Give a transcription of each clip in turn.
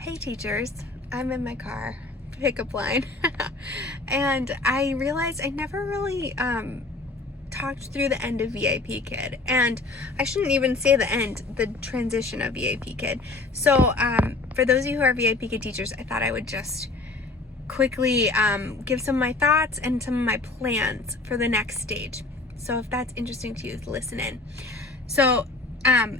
Hey teachers, I'm in my car, pickup line, and I realized I never really talked through the end of VIPKid, and I shouldn't even say the end, the transition of VIPKid. So for those of you who are VIPKid teachers, I thought I would just quickly give some of my thoughts and some of my plans for the next stage. So if that's interesting to you, listen in. So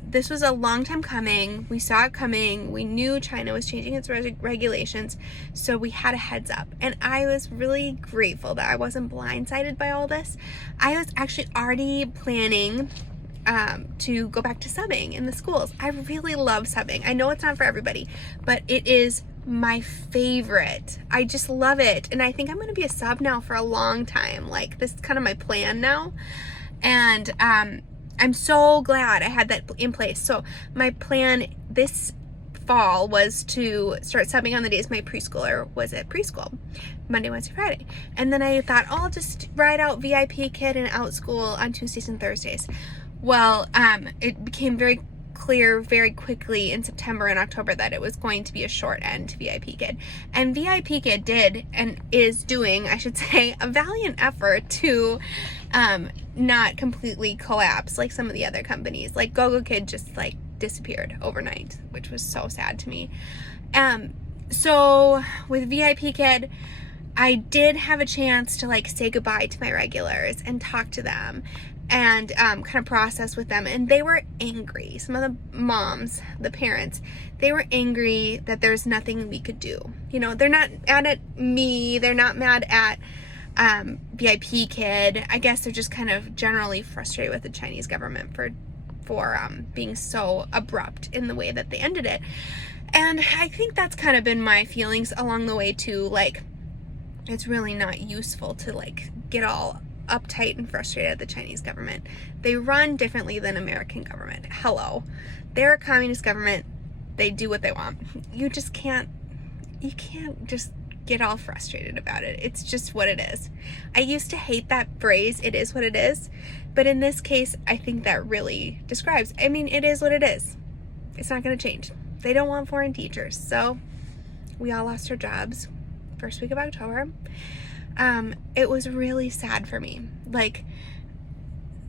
this was a long time coming. We saw it coming. We knew China was changing its regulations, so we had a heads up. And I was really grateful that I wasn't blindsided by all this. I was actually already planning to go back to subbing in the schools. I really love subbing. I know it's not for everybody, but it is my favorite. I just love it. And I think I'm going to be a sub now for a long time. Like, this is kind of my plan now. And I'm so glad I had that in place. So my plan this fall was to start subbing on the days my preschooler was at preschool, Monday, Wednesday, Friday. And then I thought, oh, I'll just ride out VIPKid and out school on Tuesdays and Thursdays. Well, it became very clear very quickly in September and October that it was going to be a short end to VIPKid. And VIPKid did and is doing, I should say, a valiant effort to not completely collapse like some of the other companies. Like GoGoKid just like disappeared overnight, which was so sad to me. So with VIPKid, I did have a chance to like say goodbye to my regulars and talk to them and kind of process with them. And they were angry. Some of the moms, the parents, they were angry that there's nothing we could do. You know, they're not mad at me. They're not mad at VIPKid. I guess they're just kind of generally frustrated with the Chinese government for being so abrupt in the way that they ended it. And I think that's kind of been my feelings along the way too. Like, it's really not useful to like get all uptight and frustrated at the Chinese government. They run differently than American government. Hello. They're a communist government. They do what they want. You can't just get all frustrated about it. It's just what it is. I used to hate that phrase, it is what it is, but in this case, I think that really describes, I mean, it is what it is. It's not going to change. They don't want foreign teachers, so we all lost our jobs first week of October. It was really sad for me. Like,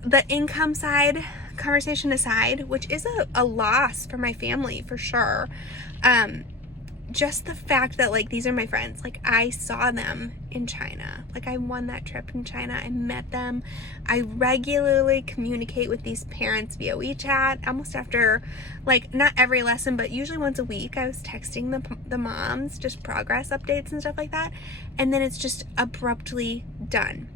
the income side, conversation aside, which is a loss for my family for sure. Just the fact that like these are my friends, like I saw them in China, like I won that trip in China, I met them, I regularly communicate with these parents via WeChat, almost after, like, not every lesson, but usually once a week I was texting the moms, just progress updates and stuff like that, and then it's just abruptly done.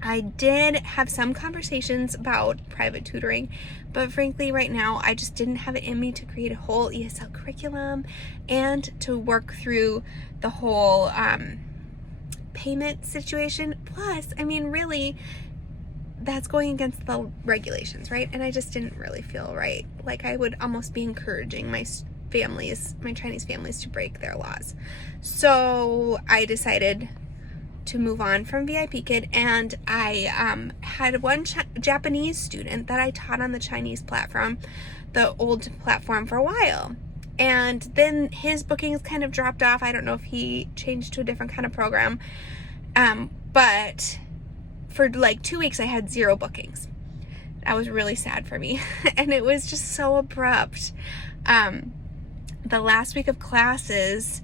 I did have some conversations about private tutoring, but frankly right now I just didn't have it in me to create a whole ESL curriculum and to work through the whole payment situation. Plus, I mean, really, that's going against the regulations, right? And I just didn't really feel right. Like, I would almost be encouraging my Chinese families to break their laws. So I decided to move on from VIPKid, and I had one Japanese student that I taught on the Chinese platform, the old platform, for a while, and then his bookings kind of dropped off. I don't know if he changed to a different kind of program, but for like 2 weeks I had 0 bookings. That was really sad for me and it was just so abrupt. The last week of classes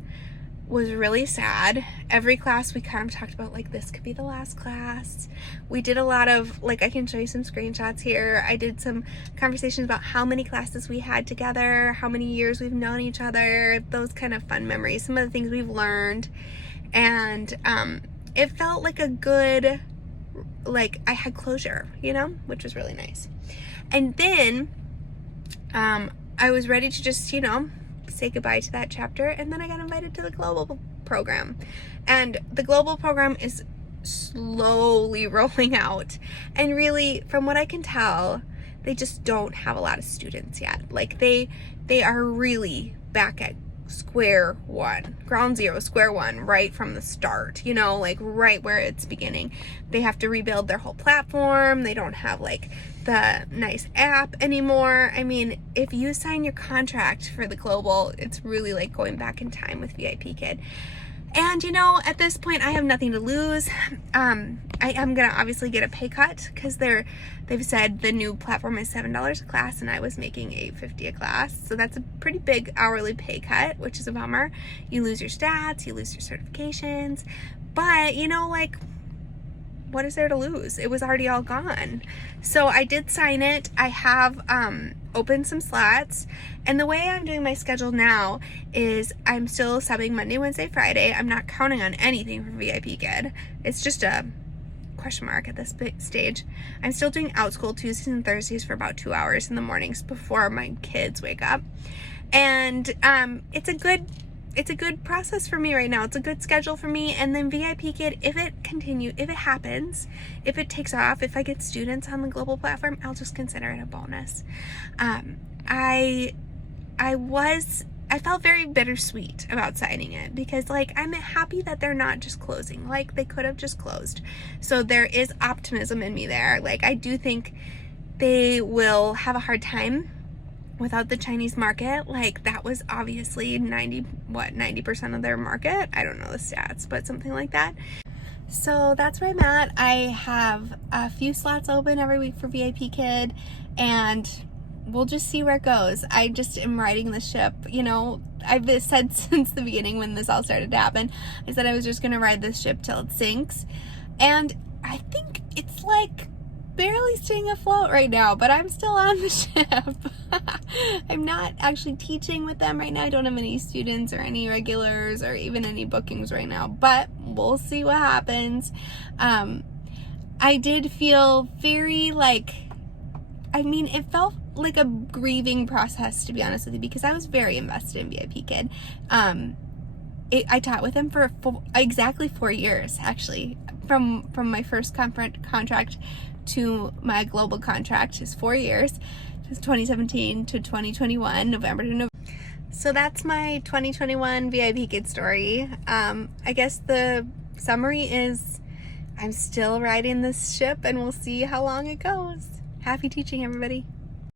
was really sad. Every class we kind of talked about like, this could be the last class. We did a lot of, like, I can show you some screenshots here. I did some conversations about how many classes we had together, how many years we've known each other, those kind of fun memories, some of the things we've learned. And it felt like a good, like, I had closure, you know, which was really nice. And then I was ready to just, you know, say goodbye to that chapter, and then I got invited to the global program, and the global program is slowly rolling out, and really, from what I can tell, they just don't have a lot of students yet. Like, they are really back at square one, ground zero, square one, right from the start, you know, like right where it's beginning. They have to rebuild their whole platform. They don't have like the nice app anymore. I mean, if you sign your contract for the global, it's really like going back in time with VIPKid. And, you know, at this point, I have nothing to lose. I am going to obviously get a pay cut because they've said the new platform is $7 a class and I was making $8.50 a class. So that's a pretty big hourly pay cut, which is a bummer. You lose your stats, you lose your certifications. But, you know, like, what is there to lose? It was already all gone. So I did sign it. I have opened some slots. And the way I'm doing my schedule now is I'm still subbing Monday, Wednesday, Friday. I'm not counting on anything for VIPKid. It's just a question mark at this stage. I'm still doing Outschool Tuesdays and Thursdays for about 2 hours in the mornings before my kids wake up. And it's a good process for me right now. It's a good schedule for me. And then VIPKid, if it happens, if it takes off, if I get students on the global platform, I'll just consider it a bonus. I felt very bittersweet about signing it because, like, I'm happy that they're not just closing. Like, they could have just closed. So there is optimism in me there. Like, I do think they will have a hard time without the Chinese market. Like, that was obviously 90% of their market. I don't know the stats, but something like that. So that's where I'm at. I have a few slots open every week for VIPKid, and we'll just see where it goes. I just am riding the ship. You know, I've said since the beginning when this all started to happen, I said I was just going to ride this ship till it sinks. And I think it's like barely staying afloat right now, but I'm still on the ship. I'm not actually teaching with them right now. I don't have any students or any regulars or even any bookings right now, but we'll see what happens. I did feel very it felt like a grieving process, to be honest with you, because I was very invested in VIPKid. I taught with them for exactly 4 years, actually. From my first contract to my global contract is 4 years. It was 2017 to 2021, November to November. So that's my 2021 VIPKid story. I guess the summary is I'm still riding this ship and we'll see how long it goes. Happy teaching, everybody.